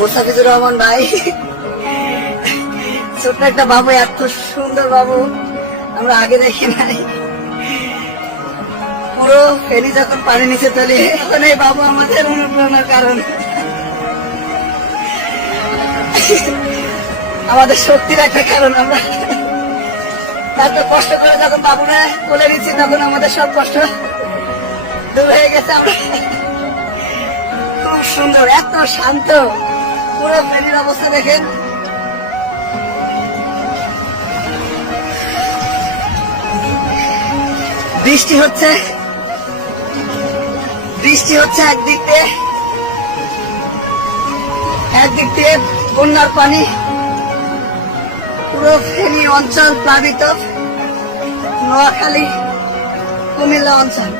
মোস্তাফিজুর রহমান ভাই, ছোট্ট একটা বাবু, এত সুন্দর বাবু আমরা আগে দেখি নাই। পুরো ফেরি যখন পানি নিচে চলে, তখন এই বাবু আমাদের অনুপ্রেরণার কারণ, আমাদের শক্তির একটা কারণ। আমরা এত কষ্ট করে যখন বাবুরা কোলে নিচ্ছি, তখন আমাদের সব কষ্ট দূর হয়ে গেছে। আমরা খুব সুন্দর, এত শান্ত, পুরো ফেরির অবস্থা দেখেন। বৃষ্টি হচ্ছে একদিক দিয়ে বন্যার পানি, পুরো ফেনী অঞ্চল প্লাবিত, নোয়াখালী কুমিল্লা অঞ্চল।